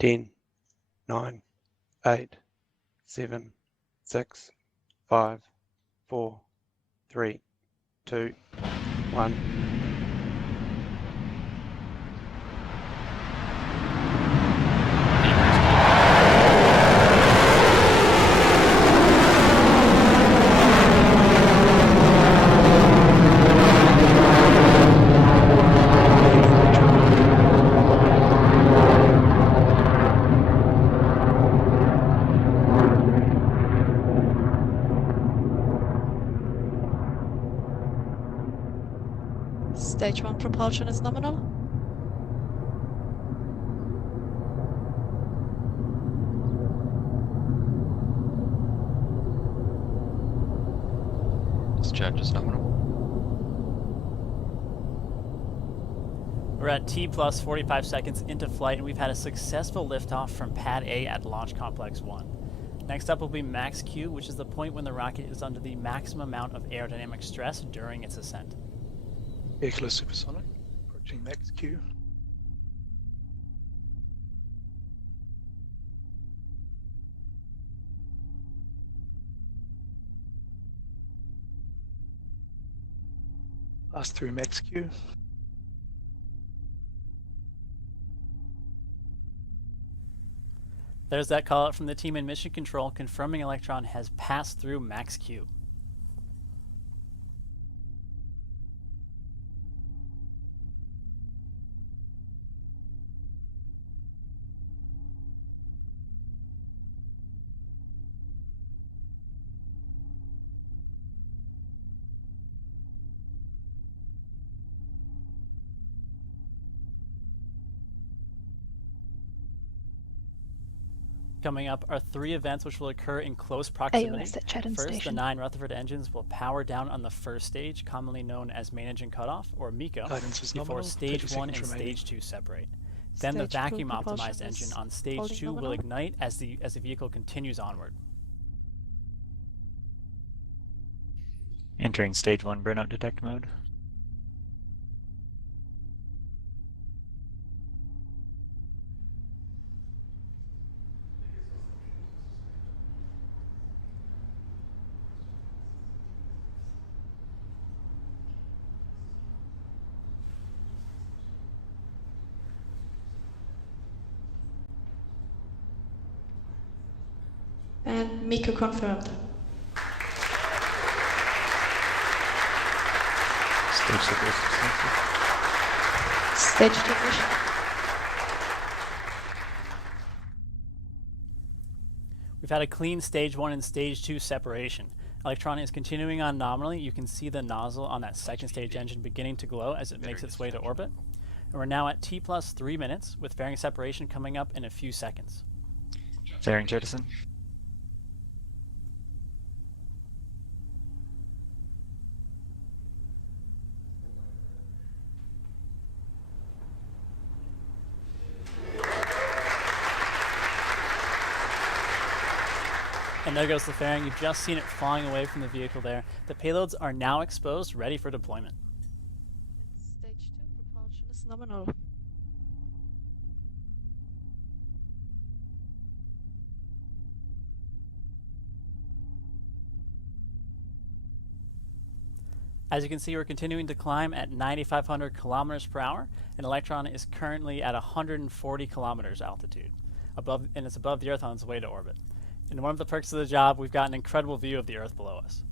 10, 9, 8, 7, 6, 5, 4, 3, 2, 1. Stage 1 propulsion is nominal. Discharge is nominal. We're at T plus 45 seconds into flight, and we've had a successful liftoff from Pad A at Launch Complex 1. Next up will be max Q, which is the point when the rocket is under the maximum amount of aerodynamic stress during its ascent. Vehicle is supersonic, approaching max Q. Pass through max Q. There's that call out from the team in mission control confirming Electron has passed through max Q. Coming up are 3 events which will occur in close proximity. AOS at Chatham First, Station. the 9 Rutherford engines will power down on the first stage, commonly known as main engine cutoff, or MECO, Guidance is before nominal, stage 30 1 and seconds remaining. stage 2 separate. Then the Stage two vacuum propulsion optimized engine is on stage holding 2 will nominal. ignite as the vehicle continues onward. Entering stage 1 burnout detect mode. And MECO confirmed. Stage separation. Stage 2 ignition. We've had a clean stage 1 and stage 2 separation. Electron is continuing on nominally. You can see the nozzle on that second stage engine beginning to glow as it makes its way to orbit. And we're now at T plus 3 minutes, with fairing separation coming up in a few seconds. Fairing jettison. And there goes the fairing. You've just seen it flying away from the vehicle there. The payloads are now exposed, ready for deployment. Stage 2 propulsion is nominal. As you can see, we're continuing to climb at 9,500 kilometers per hour, and Electron is currently at 140 kilometers altitude, and it's above the Earth on its way to orbit. And one of the perks of the job, we've got an incredible view of the Earth below us.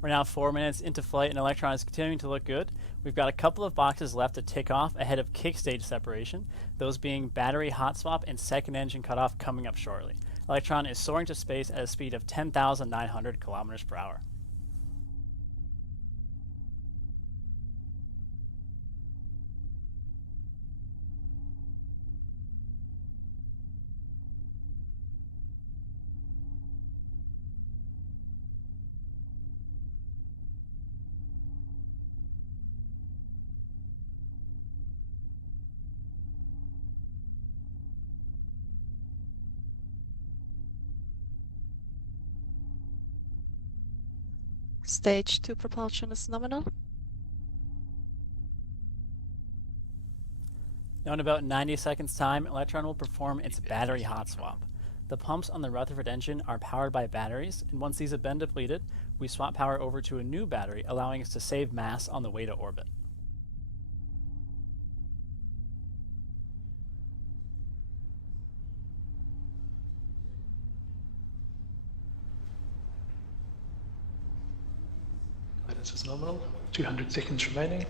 We're now 4 minutes into flight, and Electron is continuing to look good. We've got a couple of boxes left to tick off ahead of kick stage separation, those being battery hot swap and second engine cutoff coming up shortly. Electron is soaring to space at a speed of 10,900 kilometers per hour. Stage 2 propulsion is nominal. Now in about 90 seconds time, Electron will perform its battery hot swap. The pumps on the Rutherford engine are powered by batteries, and once these have been depleted, we swap power over to a new battery, allowing us to save mass on the way to orbit. Guidance is nominal, 200 seconds remaining.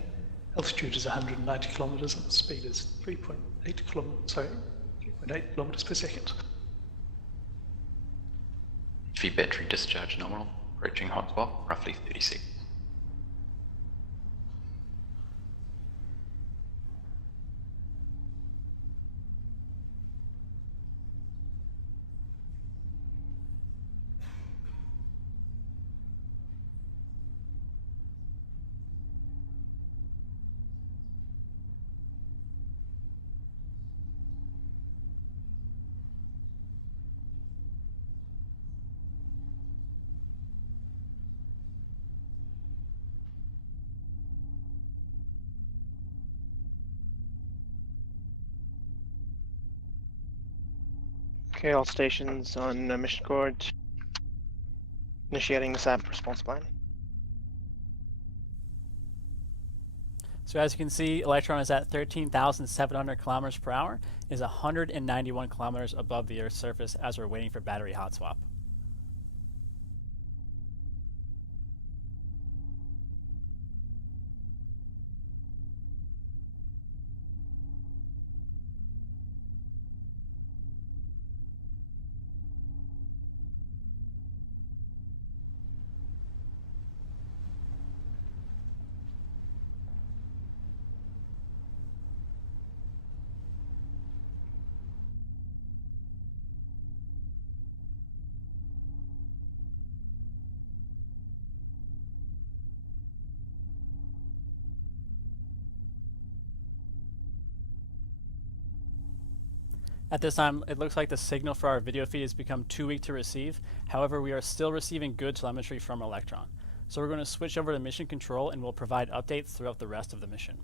Altitude is 190 kilometers and the speed is 3.8 kilometers per second. Feed battery discharge nominal, approaching hot swap, roughly 30 seconds. Okay, all stations on mission coord. Initiating the SAP response plan. So as you can see, Electron is at 13,700 kilometers per hour, is 191 kilometers above the Earth's surface as we're waiting for battery hot swap. At this time, it looks like the signal for our video feed has become too weak to receive. However, we are still receiving good telemetry from Electron. So we're going to switch over to mission control and we'll provide updates throughout the rest of the mission.